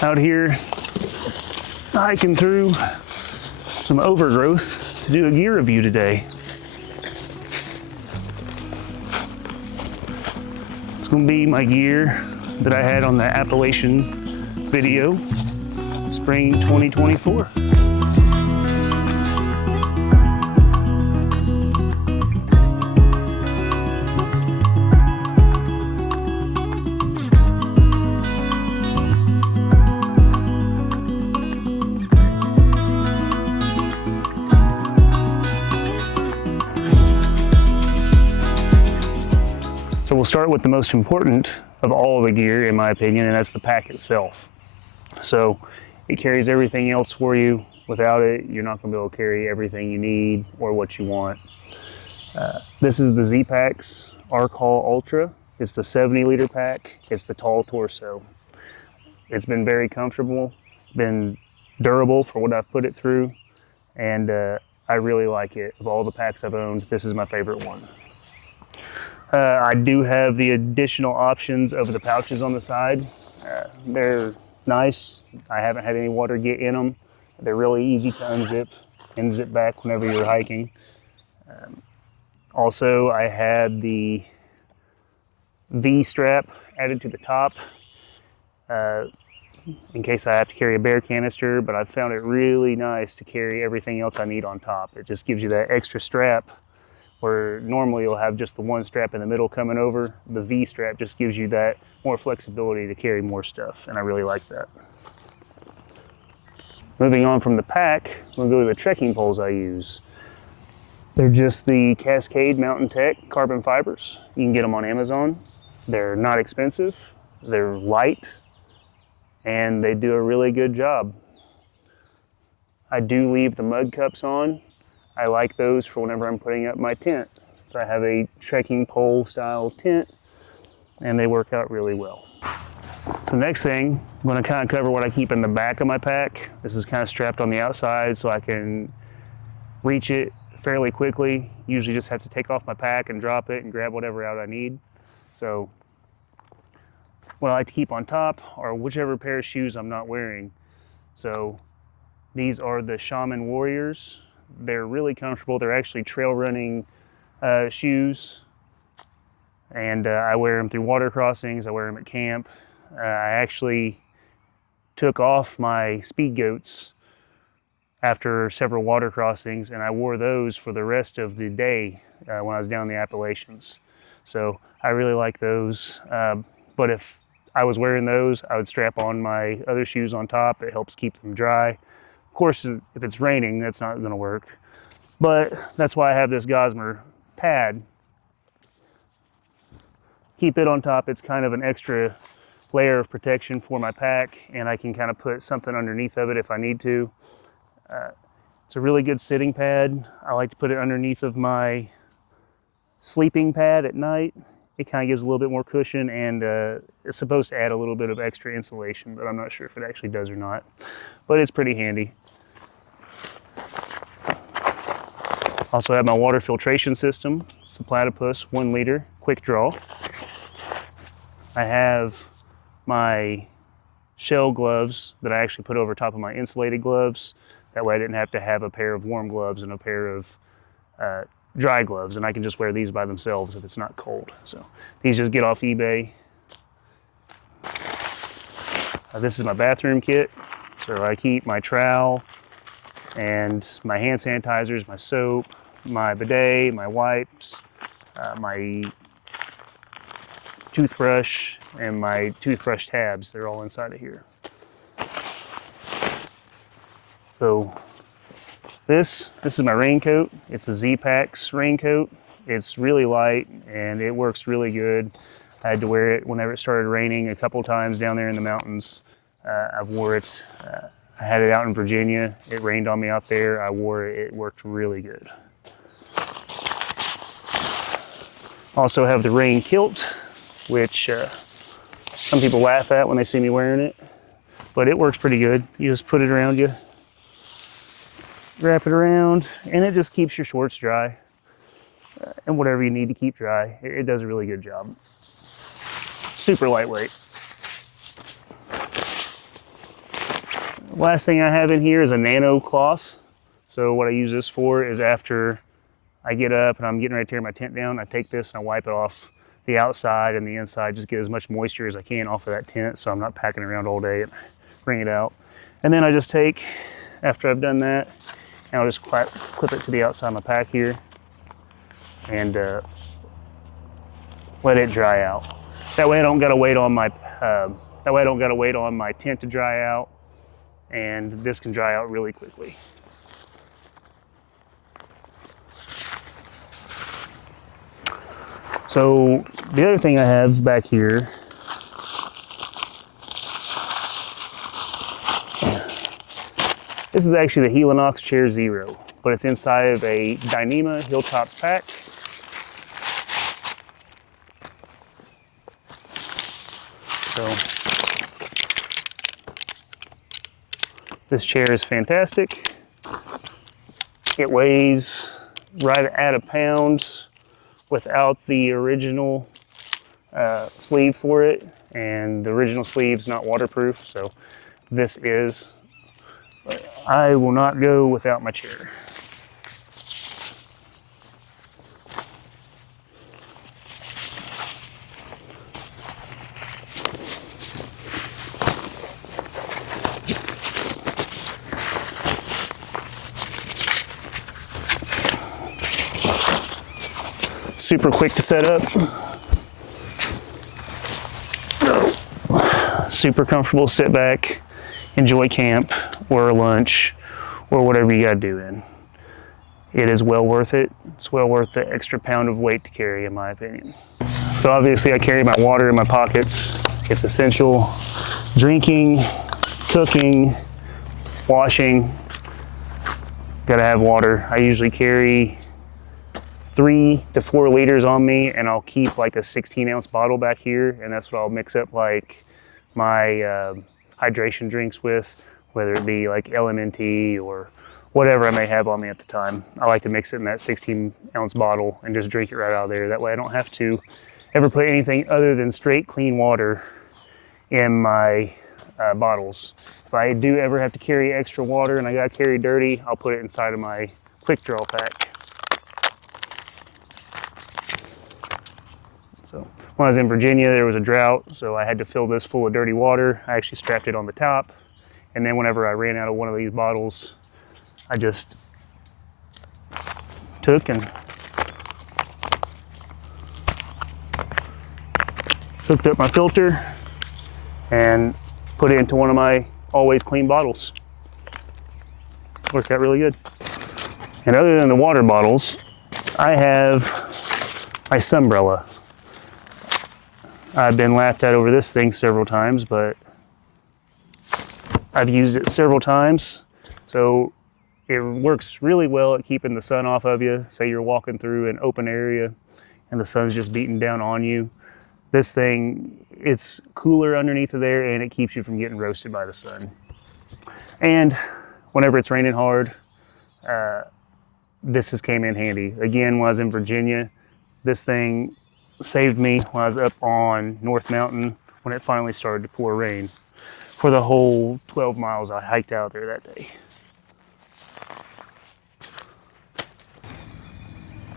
Out here hiking through some overgrowth to do a gear review today. It's going to be my gear that I had on the Appalachian video, spring 2024. So we'll start with the most important of all the gear, in my opinion, and that's the pack itself. So it carries everything else for you. Without it, you're not going to be able to carry everything you need or what you want. This is the ZPacks Ultra. It's the 70-liter pack. It's the tall torso. It's been very comfortable, been durable for what I've put it through, and I really like it. Of all the packs I've owned, this is my favorite one. I do have the additional options of the pouches on the side. They're nice. I haven't had any water get in them. They're really easy to unzip and zip back whenever you're hiking. Also, I had the V-strap added to the top in case I have to carry a bear canister, but I've found it really nice to carry everything else I need on top. It just gives you that extra strap, where normally you'll have just the one strap in the middle coming over. The V-strap just gives you that more flexibility to carry more stuff, and I really like that. Moving on from the pack, we'll go to the trekking poles I use. They're just the Cascade Mountain Tech carbon fibers. You can get them on Amazon. They're not expensive, they're light, and they do a really good job. I do leave the mud cups on. I like those for whenever I'm putting up my tent, since I have a trekking pole style tent, and they work out really well. The next thing, I'm going to kind of cover what I keep in the back of my pack. This is kind of strapped on the outside so I can reach it fairly quickly. Usually just have to take off my pack and drop it and grab whatever out I need. So what I like to keep on top are whichever pair of shoes I'm not wearing. So these are the Shaman Warriors. They're really comfortable. They're actually trail running shoes, and I wear them through water crossings. I wear them at camp. I actually took off my speed goats after several water crossings, and I wore those for the rest of the day when I was down in the Appalachians. So I really like those, but if I was wearing those, I would strap on my other shoes on top. It helps keep them dry. Of course, if it's raining, that's not going to work. But that's why I have this Gossamer pad. Keep it on top. It's kind of an extra layer of protection for my pack, and I can kind of put something underneath of it if I need to. It's a really good sitting pad. I like to put it underneath of my sleeping pad at night. It kind of gives a little bit more cushion, and it's supposed to add a little bit of extra insulation, but I'm not sure if it actually does or not. But it's pretty handy. Also have my water filtration system. It's the Platypus 1 liter quick draw. I have my shell gloves that I actually put over top of my insulated gloves. That way I didn't have to have a pair of warm gloves and a pair of dry gloves, and I can just wear these by themselves if it's not cold. So these just get off eBay. This is my bathroom kit. So I keep my trowel and my hand sanitizers, my soap, my bidet, my wipes, my toothbrush, and my toothbrush tabs. They're all inside of here. So this is my raincoat. It's the ZPacks raincoat. It's really light and it works really good. I had to wear it whenever it started raining a couple times down there in the mountains. I've wore it. I had it out in Virginia. It rained on me out there. I wore it. It worked really good. Also have the rain kilt, which some people laugh at when they see me wearing it, but it works pretty good. You just put it around you, wrap it around, and it just keeps your shorts dry and whatever you need to keep dry. It does a really good job. Super lightweight. Last thing I have in here is a nano cloth. So what I use this for is after I get up and I'm getting ready to tear my tent down, I take this and I wipe it off the outside and the inside, just get as much moisture as I can off of that tent so I'm not packing around all day and wring it out. And then I just take, after I've done that, and I'll just clip it to the outside of my pack here and let it dry out. That way I don't gotta wait on my tent to dry out, and this can dry out really quickly. So the other thing I have back here this is actually the Helinox Chair Zero, but it's inside of a Dyneema Hilltops pack. So this chair is fantastic. It weighs right at a pound without the original sleeve for it, and the original sleeve's not waterproof, so this is. I will not go without my chair. Super quick to set up. Super comfortable, sit back, enjoy camp or lunch or whatever you gotta do in. It is well worth it. It's well worth the extra pound of weight to carry, in my opinion. So obviously I carry my water in my pockets. It's essential. Drinking, cooking, washing, gotta have water. I usually carry 3 to 4 liters on me, and I'll keep like a 16-ounce bottle back here, and that's what I'll mix up like my hydration drinks with, whether it be like LMNT or whatever I may have on me at the time. I like to mix it in that 16-ounce bottle and just drink it right out of there. That way I don't have to ever put anything other than straight clean water in my bottles. If I do ever have to carry extra water and I gotta carry dirty, I'll put it inside of my quick draw pack. So when I was in Virginia, there was a drought, so I had to fill this full of dirty water. I actually strapped it on the top, and then whenever I ran out of one of these bottles, I just took and hooked up my filter and put it into one of my always clean bottles. Worked out really good. And other than the water bottles, I have my sunbrella. I've been laughed at over this thing several times, but I've used it several times. So it works really well at keeping the sun off of you. Say you're walking through an open area and the sun's just beating down on you. This thing, it's cooler underneath of there, and it keeps you from getting roasted by the sun. And whenever it's raining hard, this has came in handy. Again, when I was in Virginia, this thing saved me when I was up on North Mountain when it finally started to pour rain for the whole 12 miles I hiked out there that day.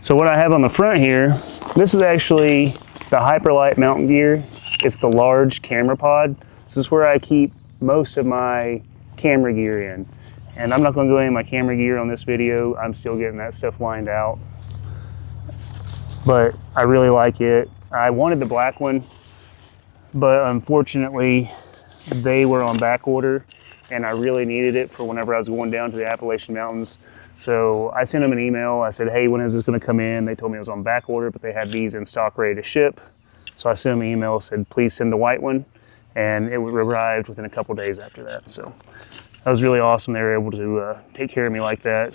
So what I have on the front here, this is actually the Hyperlight mountain gear. It's the large camera pod. This is where I keep most of my camera gear in. And I'm not gonna go into my camera gear on this video. I'm still getting that stuff lined out. But I really like it. I wanted the black one, but unfortunately they were on back order, and I really needed it for whenever I was going down to the Appalachian Mountains. So I sent them an email. I said, hey, when is this gonna come in? They told me it was on back order, but they had these in stock ready to ship. So I sent them an email, said, please send the white one. And it arrived within a couple days after that. So that was really awesome. They were able to take care of me like that.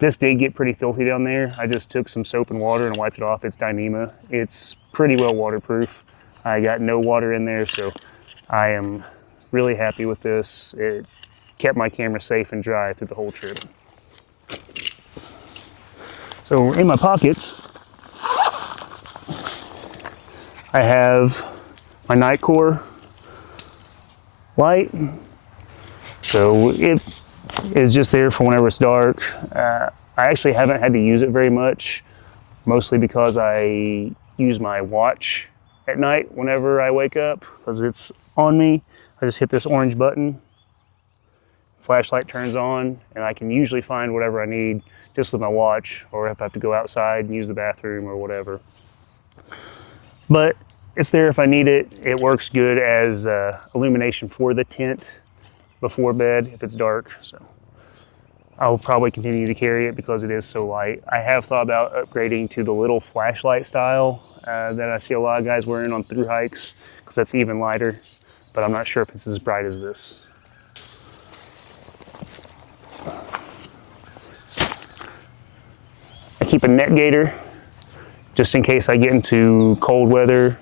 This did get pretty filthy down there. I just took some soap and water and wiped it off. It's Dyneema. It's pretty well waterproof. I got no water in there, so I am really happy with this. It kept my camera safe and dry through the whole trip. So in my pockets, I have my Nightcore light. So it is just there for whenever it's dark. I actually haven't had to use it very much, mostly because I use my watch at night whenever I wake up, because it's on me. I just hit this orange button, flashlight turns on, and I can usually find whatever I need just with my watch, or if I have to go outside and use the bathroom or whatever. But it's there if I need it. It works good as illumination for the tent before bed if it's dark. So I'll probably continue to carry it because it is so light. I have thought about upgrading to the little flashlight style that I see a lot of guys wearing on through hikes, because that's even lighter, but I'm not sure if it's as bright as this. I keep a neck gaiter just in case I get into cold weather.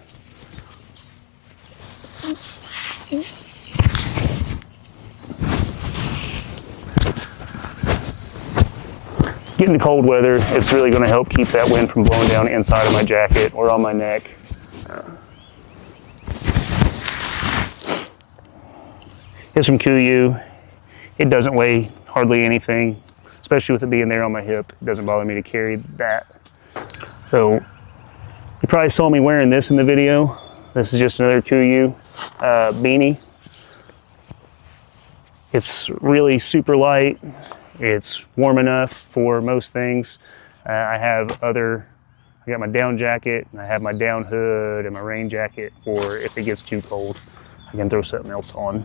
Get into cold weather, it's really going to help keep that wind from blowing down inside of my jacket or on my neck. It's from Kuiu. It doesn't weigh hardly anything, especially with it being there on my hip. It doesn't bother me to carry that. So you probably saw me wearing this in the video. This is just another Kuiu beanie. It's really super light. It's warm enough for most things. I got my down jacket, and I have my down hood and my rain jacket for if it gets too cold, I can throw something else on.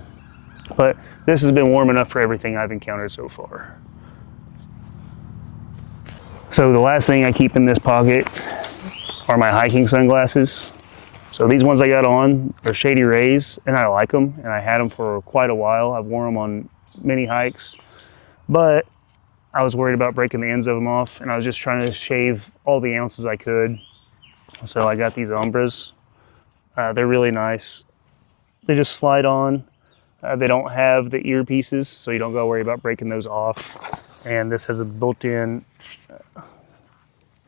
But this has been warm enough for everything I've encountered so far. So the last thing I keep in this pocket are my hiking sunglasses. So these ones I got on are Shady Rays, and I like them, and I had them for quite a while. I've worn them on many hikes, but I was worried about breaking the ends of them off, and I was just trying to shave all the ounces I could. So I got these Umbras. They're really nice. They just slide on. They don't have the earpieces, so you don't gotta worry about breaking those off. And this has a built-in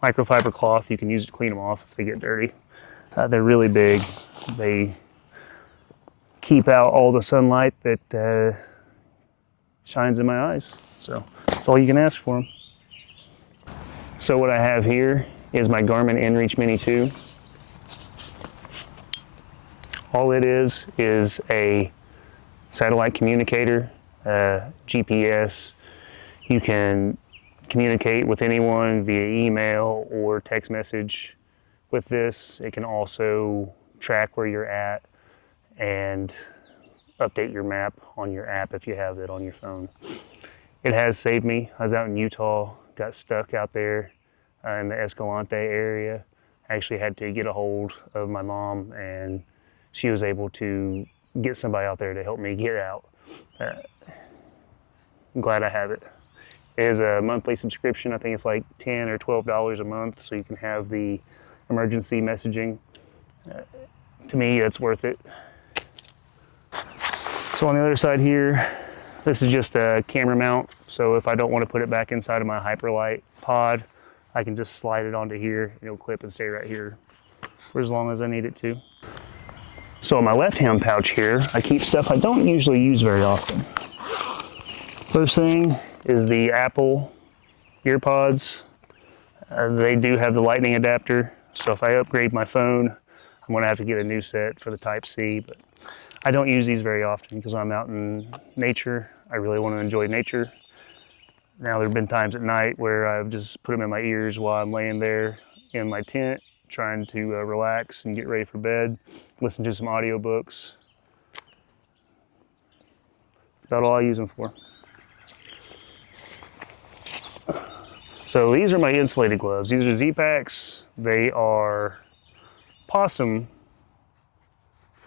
microfiber cloth. You can use it to clean them off if they get dirty. They're really big. They keep out all the sunlight that shines in my eyes. So that's all you can ask for them. So what I have here is my Garmin inReach Mini 2. All it is a satellite communicator, GPS. You can communicate with anyone via email or text message with this. It can also track where you're at and update your map on your app if you have it on your phone. It has saved me. I was out in Utah, got stuck out there in the Escalante area. I actually had to get a hold of my mom, and she was able to get somebody out there to help me get out. I'm glad I have it. It is a monthly subscription. I think it's like $10 or $12 a month, so you can have the emergency messaging. To me, it's worth it. So on the other side here, this is just a camera mount. So if I don't want to put it back inside of my Hyperlight pod, I can just slide it onto here and it'll clip and stay right here for as long as I need it to. So in my left-hand pouch here, I keep stuff I don't usually use very often. First thing is the Apple EarPods. They do have the lightning adapter, so if I upgrade my phone, I'm gonna have to get a new set for the Type-C, but I don't use these very often because I'm out in nature. I really want to enjoy nature. Now there have been times at night where I've just put them in my ears while I'm laying there in my tent, trying to relax and get ready for bed, listen to some audiobooks. That's about all I use them for. So these are my insulated gloves. These are ZPacks. They are possum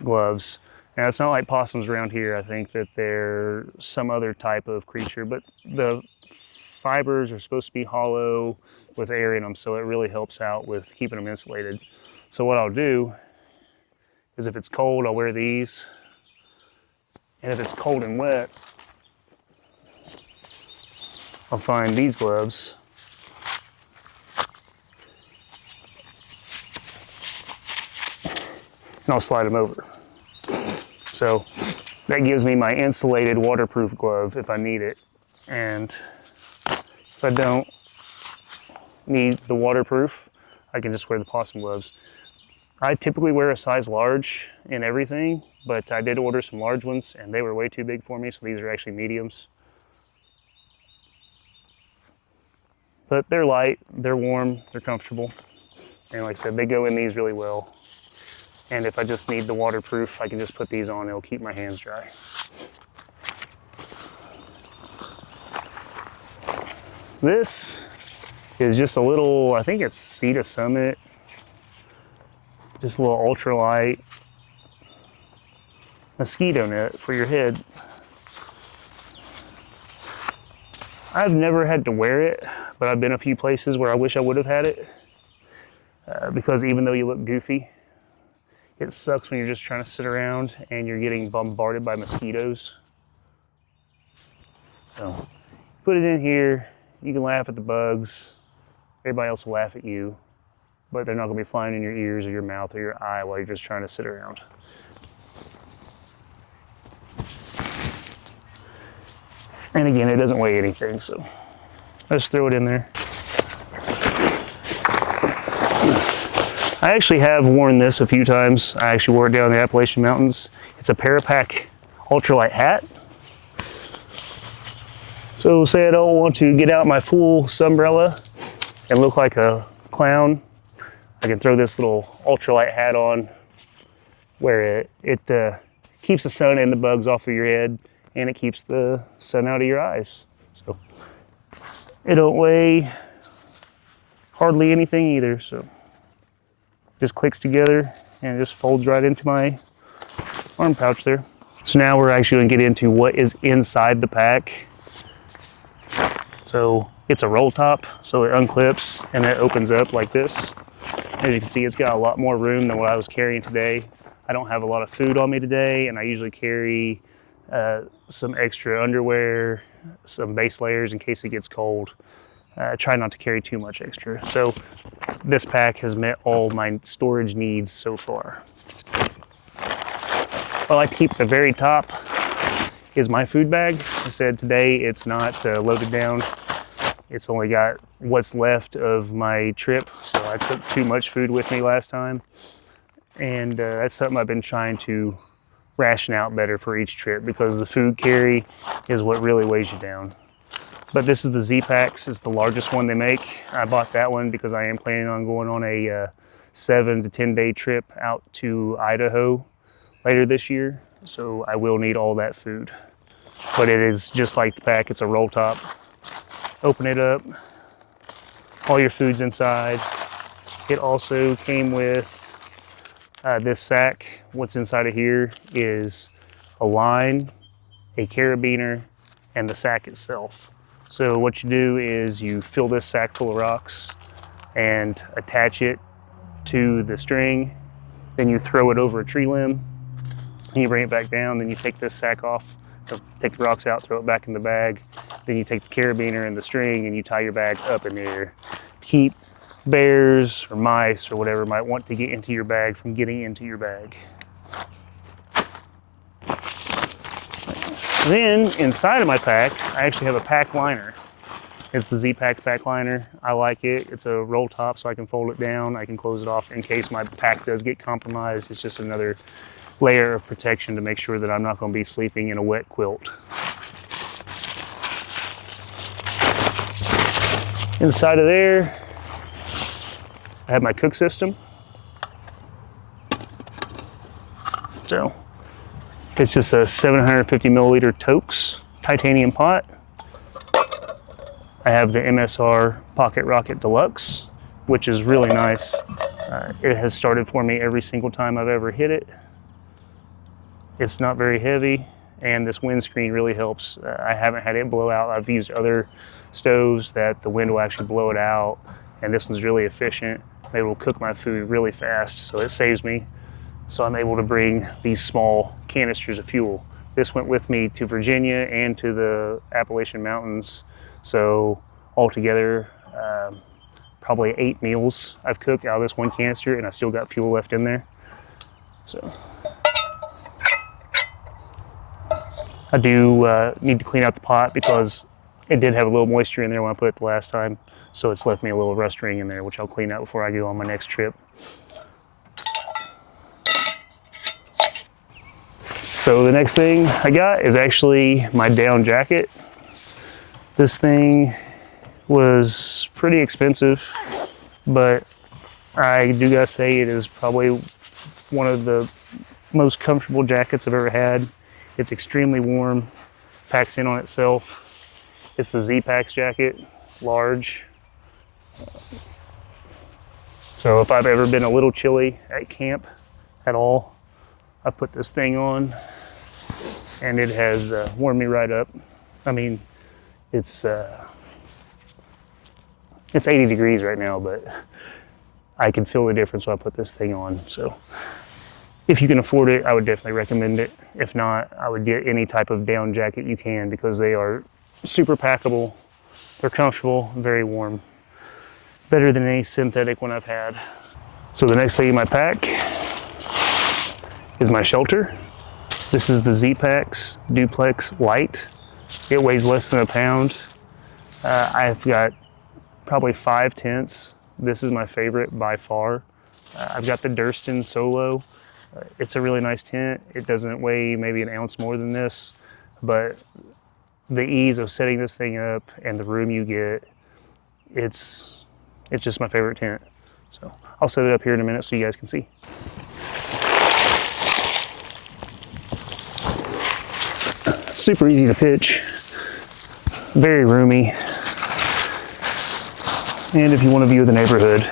gloves. Now it's not like possums around here. I think that they're some other type of creature, but the fibers are supposed to be hollow with air in them, so it really helps out with keeping them insulated. So what I'll do is if it's cold, I'll wear these. And if it's cold and wet, I'll find these gloves. And I'll slide them over. So That gives me my insulated waterproof glove if I need it. And if I don't need the waterproof, I can just wear the possum gloves. I typically wear a size large in everything, but I did order some large ones and they were way too big for me, so these are actually mediums. But they're light, they're warm, they're comfortable. And like I said, they go in these really well. And if I just need the waterproof, I can just put these on, it'll keep my hands dry. This is just a little, I think it's Cedar Summit, just a little ultralight mosquito net for your head. I've never had to wear it, but I've been a few places where I wish I would have had it because even though you look goofy, it sucks when you're just trying to sit around and you're getting bombarded by mosquitoes. So put it in here, you can laugh at the bugs, everybody else will laugh at you, but they're not gonna be flying in your ears or your mouth or your eye while you're just trying to sit around. And again, it doesn't weigh anything, so I just throw it in there. I actually have worn this a few times. I actually wore it down in the Appalachian Mountains. It's a Parapack ultralight hat. So say I don't want to get out my full sunbrella and look like a clown, I can throw this little ultralight hat on where it keeps the sun and the bugs off of your head, and it keeps the sun out of your eyes. So it don't weigh hardly anything either, so just clicks together and it just folds right into my arm pouch there. So now we're actually gonna get into what is inside the pack. So it's a roll top, so it unclips and it opens up like this. As you can see, it's got a lot more room than what I was carrying today. I don't have a lot of food on me today, and I usually carry some extra underwear, some base layers in case it gets cold. Try not to carry too much extra. So this pack has met all my storage needs so far. What I like to keep at the very top is my food bag. I said today it's not loaded down. It's only got what's left of my trip. So I took too much food with me last time. And that's something I've been trying to ration out better for each trip because the food carry is what really weighs you down. But this is the ZPacks, it's the largest one they make. I bought that one because I am planning on going on a 7 to 10 day trip out to Idaho later this year. So I will need all that food. But it is just like the pack, it's a roll top. Open it up, all your food's inside. It also came with this sack. What's inside of here is a line, a carabiner, and the sack itself. So what you do is you fill this sack full of rocks and attach it to the string. Then you throw it over a tree limb and you bring it back down. Then you take this sack off, take the rocks out, throw it back in the bag. Then you take the carabiner and the string and you tie your bag up in the air. Keep bears or mice or whatever might want to get into your bag from getting into your bag. Then inside of my pack, I actually have a pack liner. It's the ZPacks pack liner. I like it. It's a roll top so I can fold it down. I can close it off in case my pack does get compromised. It's just another layer of protection to make sure that I'm not going to be sleeping in a wet quilt. Inside of there, I have my cook system. So it's just a 750 milliliter Toaks titanium pot. I have the MSR Pocket Rocket Deluxe, which is really nice. It has started for me every single time I've ever hit it. It's not very heavy, and this windscreen really helps. I haven't had it blow out. I've used other stoves that the wind will actually blow it out, and this one's really efficient. It will cook my food really fast, so it saves me. So I'm able to bring these small canisters of fuel. This went with me to Virginia and to the Appalachian Mountains. So altogether, probably 8 meals I've cooked out of this one canister, and I still got fuel left in there. So I do need to clean out the pot because it did have a little moisture in there when I put it the last time. So it's left me a little rust ring in there, which I'll clean out before I go on my next trip. So the next thing I got is actually my down jacket. This thing was pretty expensive, but I do gotta say it is probably one of the most comfortable jackets I've ever had. It's extremely warm, packs in on itself. It's the ZPacks jacket, large. So if I've ever been a little chilly at camp at all, I put this thing on and it has warmed me right up. I mean, it's 80 degrees right now, but I can feel the difference when I put this thing on. So if you can afford it, I would definitely recommend it. If not, I would get any type of down jacket you can because they are super packable. They're comfortable, very warm. Better than any synthetic one I've had. So the next thing in my pack is my shelter. This is the ZPacks Duplex Lite. It weighs less than a pound. I've got probably 5 tents. This is my favorite by far. I've got the Durston Solo. It's a really nice tent. It doesn't weigh maybe an ounce more than this, but the ease of setting this thing up and the room you get, it's just my favorite tent. So I'll set it up here in a minute so you guys can see. Super easy to pitch, very roomy. And if you want to view the neighborhood,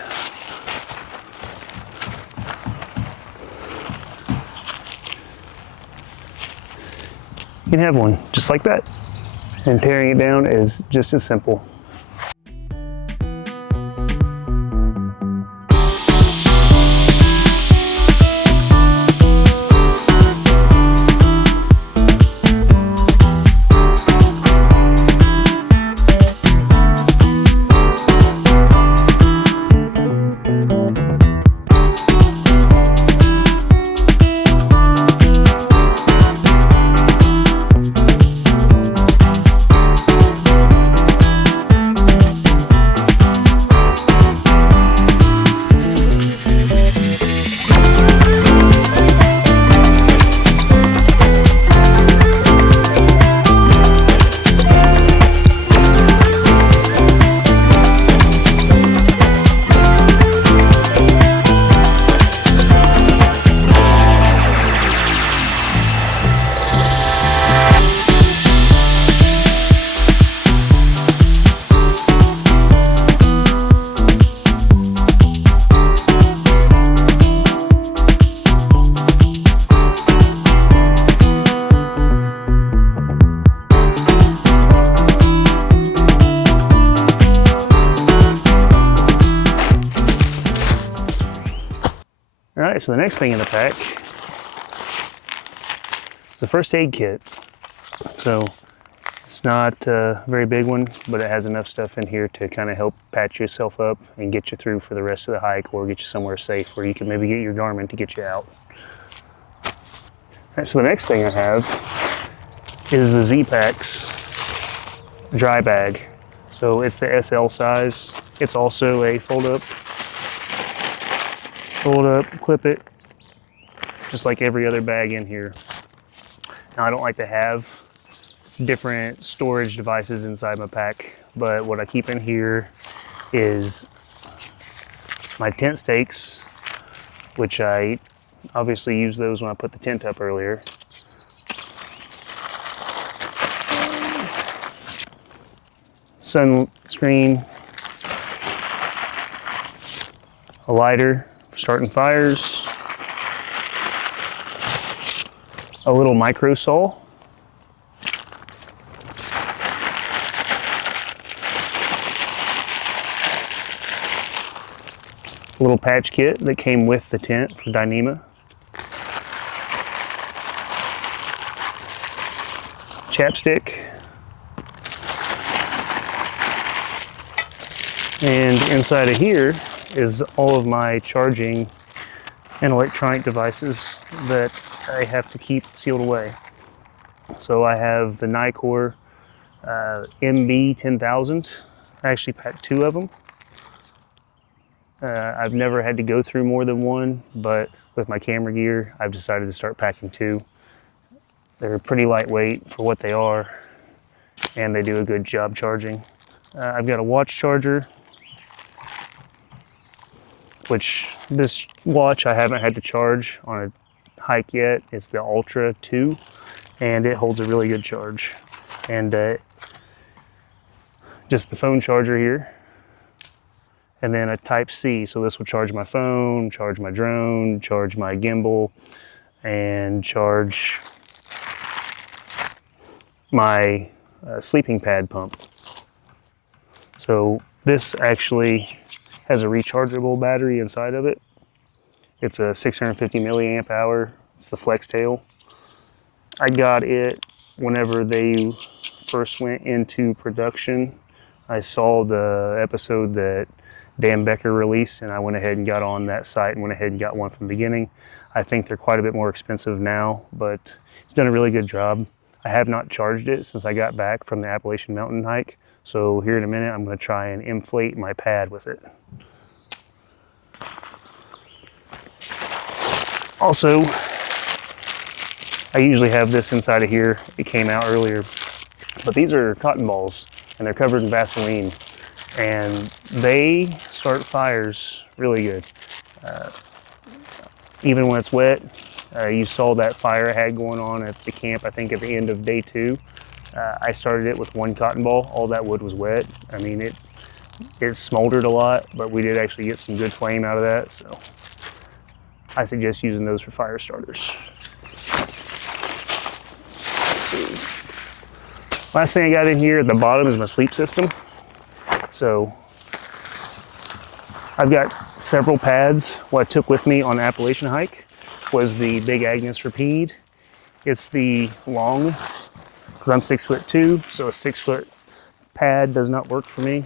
you can have one just like that. And tearing it down is just as simple. Alright, so the next thing in the pack is a first aid kit. So it's not a very big one, but it has enough stuff in here to kind of help patch yourself up and get you through for the rest of the hike, or get you somewhere safe where you can maybe get your Garmin to get you out. Alright, so the next thing I have is the ZPacks dry bag. So it's the SL size. It's also a fold up, clip it, just like every other bag in here. Now I don't like to have different storage devices inside my pack, but what I keep in here is my tent stakes, which I obviously use those when I put the tent up earlier. Sunscreen, a lighter for starting fires, a little micro saw, a little patch kit that came with the tent for Dyneema, chapstick, and inside of here is all of my charging and electronic devices that I have to keep sealed away. So I have the Nicor MB 10,000. I actually packed 2 of them. I've never had to go through more than one, but with my camera gear, I've decided to start packing 2. They're pretty lightweight for what they are, and they do a good job charging. I've got a watch charger, which this watch I haven't had to charge on a hike yet. It's the Ultra 2, and it holds a really good charge. And just the phone charger here, and then a Type-C. So this will charge my phone, charge my drone, charge my gimbal, and charge my sleeping pad pump. So this actually has a rechargeable battery inside of it. It's a 650 milliamp hour. It's the Flextail. I got it whenever they first went into production. I saw the episode that Dan Becker released, and I went ahead and got on that site and went ahead and got one from the beginning. I think they're quite a bit more expensive now, but it's done a really good job. I have not charged it since I got back from the Appalachian Mountain hike. So here in a minute, I'm going to try and inflate my pad with it. Also, I usually have this inside of here. It came out earlier, but these are cotton balls and they're covered in Vaseline, and they start fires really good. Even when it's wet. You saw that fire I had going on at the camp, I think at the end of day 2. I started it with 1 cotton ball. All that wood was wet. I mean, it smoldered a lot, but we did actually get some good flame out of that. So I suggest using those for fire starters. Last thing I got in here at the bottom is my sleep system. So I've got several pads. What I took with me on the Appalachian hike was the big Agnes Rapide. It's the long, because I'm 6'2", so a 6-foot pad does not work for me.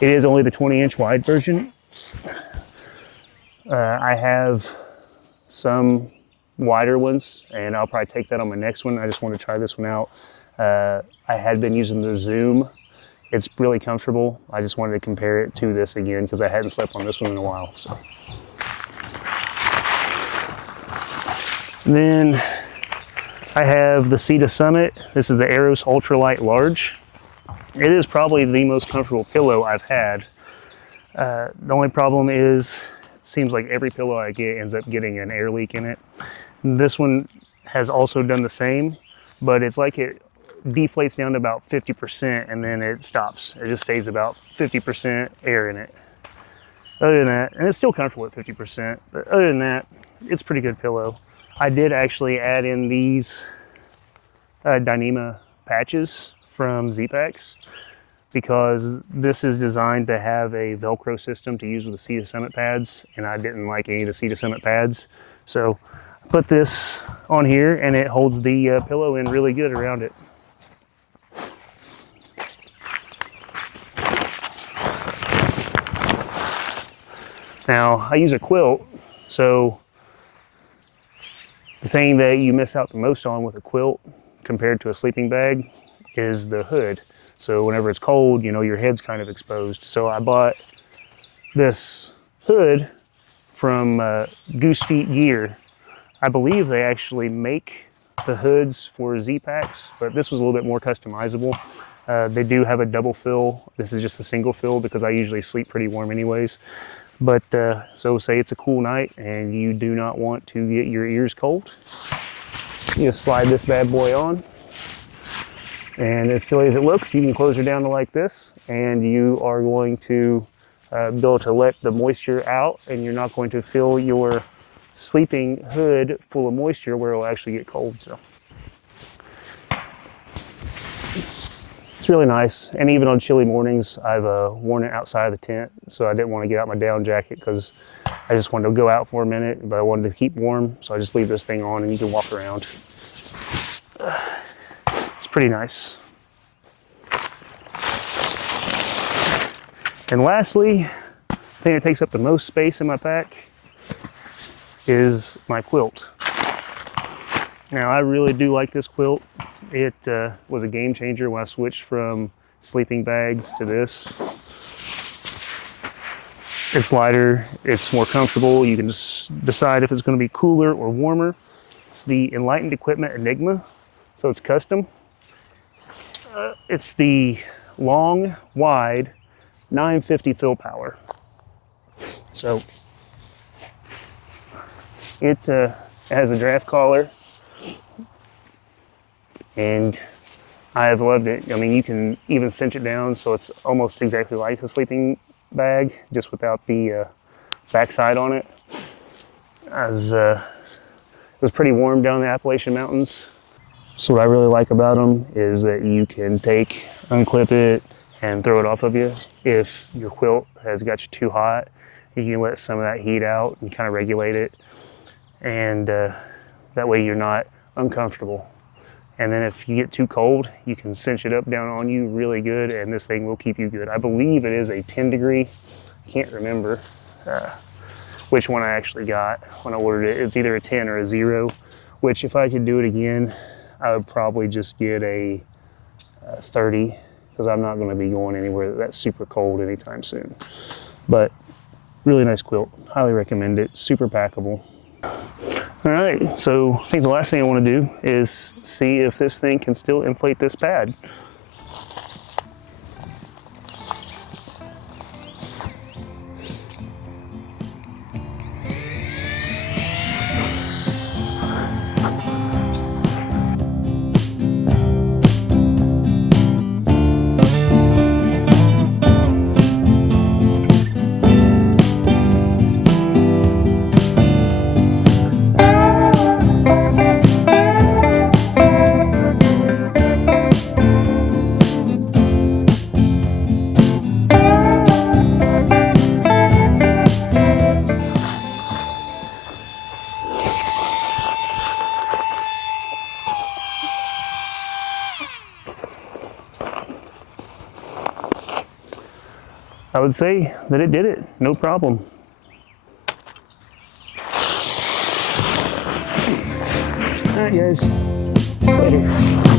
It is only the 20-inch wide version. I have some wider ones, and I'll probably take that on my next one. I just want to try this one out. I had been using the Zoom. It's really comfortable. I just wanted to compare it to this again because I hadn't slept on this one in a while. So, and then I have the Sea to Summit. This is the Aeros Ultralight Large. It is probably the most comfortable pillow I've had. The only problem is, it seems like every pillow I get ends up getting an air leak in it. This one has also done the same, but it's like it deflates down to about 50% and then it stops. It just stays about 50% air in it. Other than that, and it's still comfortable at 50%, but other than that, it's a pretty good pillow. I did actually add in these Dyneema patches from ZPacks because this is designed to have a Velcro system to use with the Sea to Summit pads, and I didn't like any of the Sea to Summit pads. So I put this on here and it holds the pillow in really good around it. Now, I use a quilt, so the thing that you miss out the most on with a quilt compared to a sleeping bag is the hood. So whenever it's cold, you know, your head's kind of exposed. So I bought this hood from Goose Gear. I believe they actually make the hoods for ZPacks, but this was a little bit more customizable. They do have a double fill. This is just a single fill because I usually sleep pretty warm anyways. But so say it's a cool night and you do not want to get your ears cold. You just slide this bad boy on. And as silly as it looks, you can close her down to like this and you are going to be able to let the moisture out, and you're not going to fill your sleeping hood full of moisture where it'll actually get cold. So it's really nice, and even on chilly mornings, I've worn it outside of the tent, so I didn't want to get out my down jacket because I just wanted to go out for a minute, but I wanted to keep warm, so I just leave this thing on and you can walk around. It's pretty nice. And lastly, the thing that takes up the most space in my pack is my quilt. Now I really do like this quilt. It was a game changer when I switched from sleeping bags to this. It's lighter, it's more comfortable. You can just decide if it's going to be cooler or warmer. It's the Enlightened Equipment Enigma, so it's custom. It's the long, wide 950 fill power. So it has a draft collar, and I have loved it. I mean, you can even cinch it down so it's almost exactly like a sleeping bag, just without the backside on it. It was pretty warm down in the Appalachian Mountains. So what I really like about them is that you can unclip it and throw it off of you. If your quilt has got you too hot, you can let some of that heat out and kind of regulate it. And that way you're not uncomfortable. And then if you get too cold, you can cinch it up down on you really good, and this thing will keep you good. I believe it is a 10 degree. I can't remember which one I actually got when I ordered it. It's either a 10 or a 0, which if I could do it again, I would probably just get a 30, because I'm not going to be going anywhere that's super cold anytime soon. But really nice quilt. Highly recommend it. Super packable. All right, so I think the last thing I want to do is see if this thing can still inflate this pad. I would say that it did it, no problem. All right, guys, later.